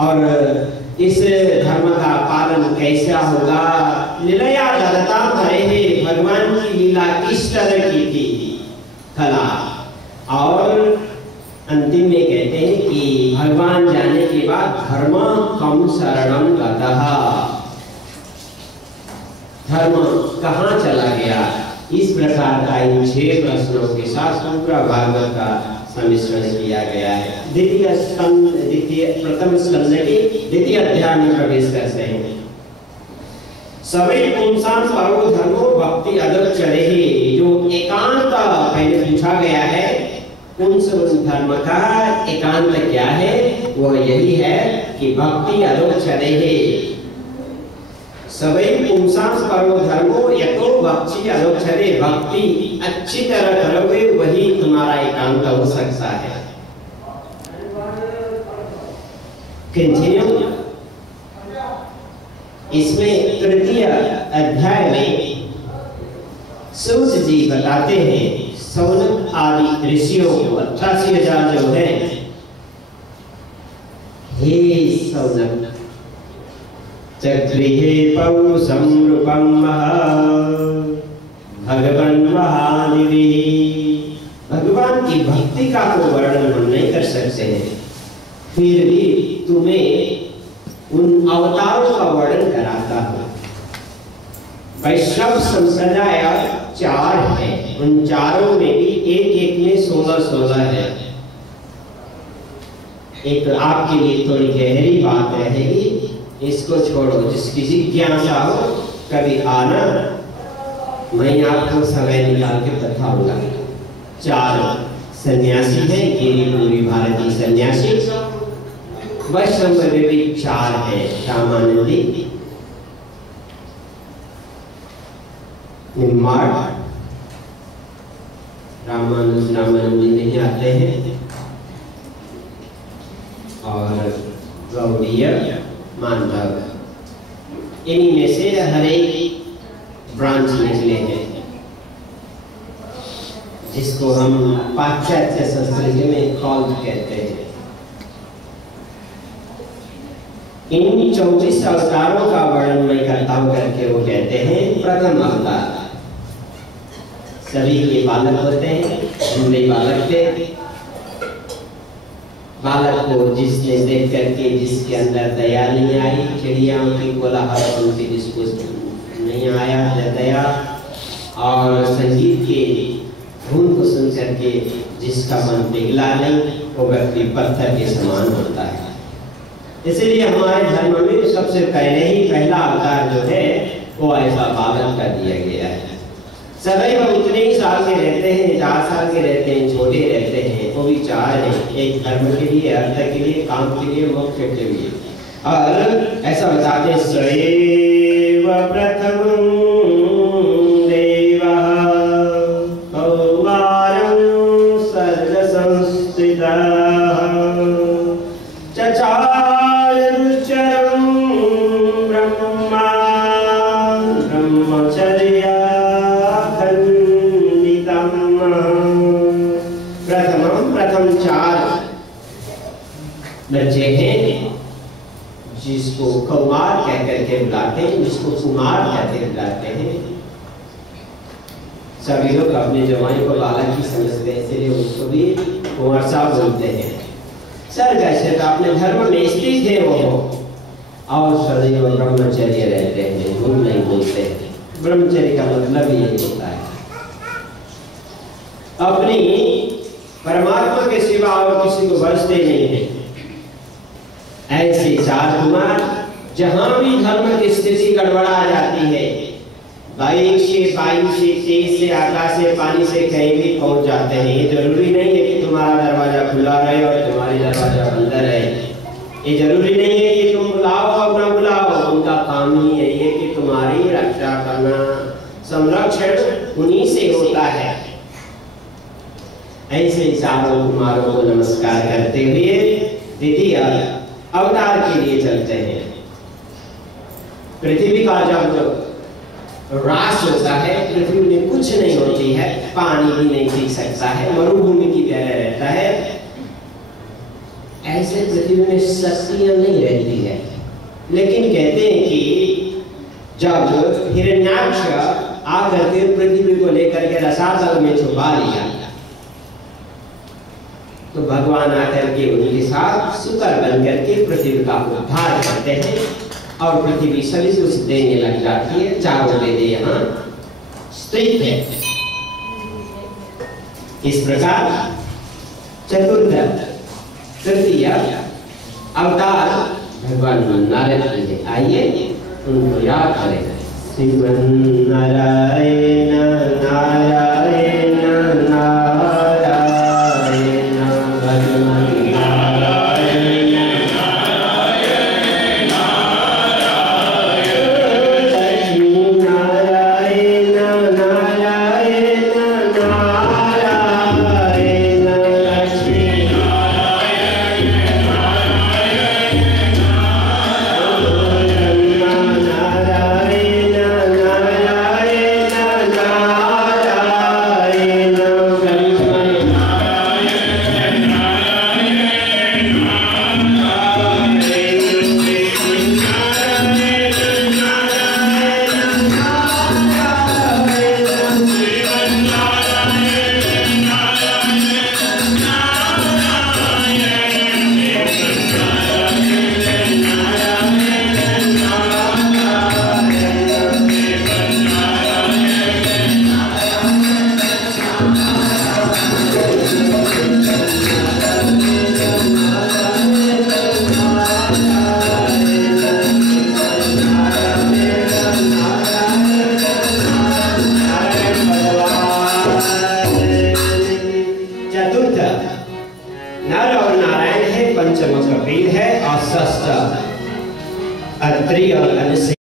और इस धर्म का पालन कैसा होगा? लीला दत्ता हरे, भगवान की लीला किस तरह की थी कला। और अंतिम में कहते हैं कि भगवान जाने के बाद धर्म कम शरणम गतः, धर्म कहाँ चला गया? इस प्रकार का इन 6 प्रश्नों के साथ पूरा भागवत का सम्मिश्रण किया गया है। प्रथम स्कंद के द्वितीय अध्याय में प्रवेश करते हैं। सबै पुंसां परो धर्मो भक्ति अदब चढ़े, जो एकांत पहले पूछा गया है, पुंस धर्म का एकांत क्या है? वह यही है कि भक्ति अदब चढ़े। सबै पुंसां परो धर्मो यतो भक्ति अदब चढ़े, भक्ति अच्छी तरह करोगे वही तुम्हारा एकांत हो सकता है। कंटिन्यू इसमें तृतीय अध्याय में सूत जी बताते हैं सौनक आदि ऋषियों को 88,000 जो है, हे सौनक चक्रिहे पौरुषं रूपं भगवान महानिधि, भगवान की भक्ति का तो वर्णन हम नहीं कर सकते हैं, फिर भी तुम्हें उन अवतारों का वर्णन कराता हूं। वैष्णव संप्रदाय 4 है, उन चारों में भी एक में 16 है। एक आपके लिए थोड़ी गहरी बात रहेगी, इसको छोड़ो, जिसकी जिज्ञासा हो कभी आना, मैं आपको समय निकाल के बताऊंगा। 4 सन्यासी हैं, गिरिपुरी भारतीय सन्यासी। वैष्णव में भी 4 है, रामानंदी, निम्बाड़, रामानंदी नहीं आते हैं, और गौड़ीय मानव। इन्हीं में से हर एक ब्रांच निकले हैं, जिसको हम पाश्चात्य संस्कृति में कॉल्ट कहते हैं। इन 24 अवतारों का वर्णन मैं करता हूं करके वो कहते हैं प्रथम अवतार। सभी के बालक होते हैं, हमने बालक थे। बालक को जिसने देख करके जिसके अंदर दया नहीं आई, चिड़ियाओं की कोलाहल सुन के जिसको नहीं आया दया, और संगीत के धुन को सुन करके जिसका मन पिघला नहीं, वो व्यक्ति पत्थर के समान होता है। इसलिए हमारे धर्म में सबसे पहले ही पहला अवतार जो है वो ऐसा बालक का दिया गया है। सदैव उतने ही साल के रहते हैं, 4 साल के रहते हैं, छोटे रहते हैं, वो भी 4 हैं, एक धर्म के लिए, अर्थ के लिए, काम के लिए, मोक्ष के लिए। और ऐसा बताते हैं सैव प्रथमं देवः कौमारं सर्ग संस्थितः चचार रुचरं ब्रह्मा ब्रह्मचर्या प्रथम 4 बच्चे हैं, जिसको कौमार कह करके बुलाते हैं, जिसको कुमार कहकर बुलाते हैं। सभी लोग अपने जवानी को बालक ही समझते हैं, इसलिए उसको भी कुंवर साहब बोलते हैं। सर कैसे तो अपने धर्म में स्थित है वो, और सदैव ब्रह्मचर्य रहते हैं, झूठ नहीं बोलते। ब्रह्मचर्य का मतलब यही होता है अपनी परमात्मा के सिवा और किसी को बचते नहीं है। ऐसे 4 कुमार जहां भी धर्म की स्थिति गड़बड़ा जाती है, बारिश से, वायु से, तेज से, आकाश से, पानी से कहीं भी पहुंच जाते हैं। ये जरूरी नहीं है कि तुम्हारा दरवाजा खुला रहे और तुम्हारी दरवाजा बंद रहे। ये जरूरी नहीं है कि तुम बुलाओ और ना बुलाओ, उनका काम ही यही है कि तुम्हारी रक्षा करना, संरक्षण उन्हीं से होता है। ऐसे 4 कुमारों को नमस्कार करते हुए द्वितीय अवतार के लिए चलते हैं। पृथ्वी का जब रास होता है, पृथ्वी में कुछ नहीं होती है, पानी भी नहीं टिक सकता है, मरुभूमि की तरह रहता है। ऐसे पृथ्वी में शक्तियां नहीं रहती है। लेकिन कहते हैं कि जब हिरण्याक्ष आकर के पृथ्वी को लेकर के रसातल में छुपा लिया, तो भगवान आकर के उनके साथ शुकर बन करके पृथ्वी का उद्धार करते हैं और पृथ्वी सभी कुछ देने लग जाती है। चारों वेद यहाँ स्थित है। इस प्रकार चतुर्थ तृतीय अवतार भगवान नारायण के। आइए उनको याद करें। श्रीमन नारायण नारायण नारायण भगवान नारायण नारायण लक्ष्मी नारायण नारायण नारायण लक्ष्मी नर और नारायण है, पंचम कपिल है और षष्ठ अत्रि और